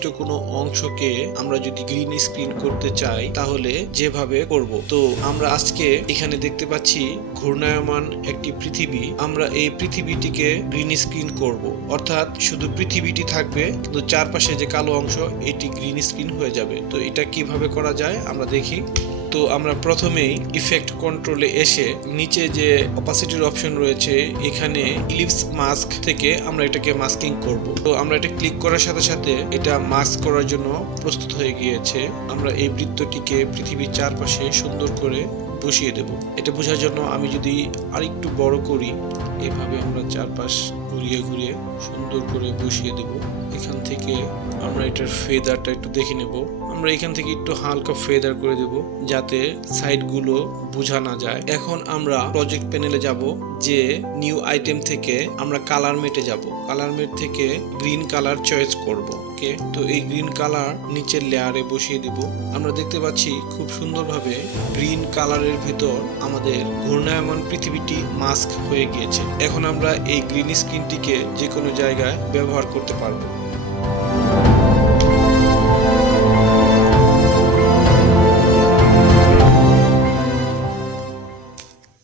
নির্দিষ্ট কোনো অংশকে আমরা যদি গ্রিন স্ক্রিন করতে চাই তাহলে যেভাবে করব। তো আমরা আজকে এখানে দেখতে পাচ্ছি ঘূর্ণায়মান একটি পৃথিবী। আমরা এই পৃথিবীটিকে গ্রিন স্ক্রিন করব, অর্থাৎ শুধু পৃথিবীটি থাকবে কিন্তু চারপাশে যে কালো অংশ এটি গ্রিন স্ক্রিন হয়ে যাবে। তো এটা কিভাবে করা যায় আমরা দেখি। তো আমরা প্রথমেই ইফেক্ট কন্ট্রোলে এসে নিচে যে অপাসিটির অপশন রয়েছে এখানে ইলিপস মাস্ক থেকে আমরা এটাকে মাস্কিং করব। তো আমরা এটা ক্লিক করার সাথে সাথে এটা মাস্ক করার জন্য প্রস্তুত হয়ে গিয়েছে। আমরা এই বৃত্তটিকে পৃথিবীর চারপাশে সুন্দর করে বসিয়ে দেব। এটা বোঝার জন্য আমি যদি আরেকটু বড় করি, এভাবে আমরা চারপাশ ঘুরিয়ে ঘুরিয়ে সুন্দর করে বসিয়ে দেব। এখান থেকে আমরা এটার ফেদারটা একটু দেখে নেব। আমরা এখান থেকে একটু হালকা ফেদার করে দেব যাতে সাইডগুলো বোঝা না যায়। এখন আমরা প্রজেক্ট প্যানেলে যাব, যে নিউ আইটেম থেকে আমরা কালার মেটে যাব। কালার মেট থেকে গ্রিন কালার চয়েস করব। ওকে, তো এই গ্রিন কালার নিচের লেয়ারে বসিয়ে দিব। আমরা দেখতে পাচ্ছি খুব সুন্দরভাবে গ্রিন কালারের ভিতর আমাদের ঘূর্ণায়মান পৃথিবীটি মাস্ক হয়ে গিয়েছে। এখন আমরা এই গ্রিন স্ক্রিনটিকে যে কোনো জায়গায় ব্যবহার করতে পারবো।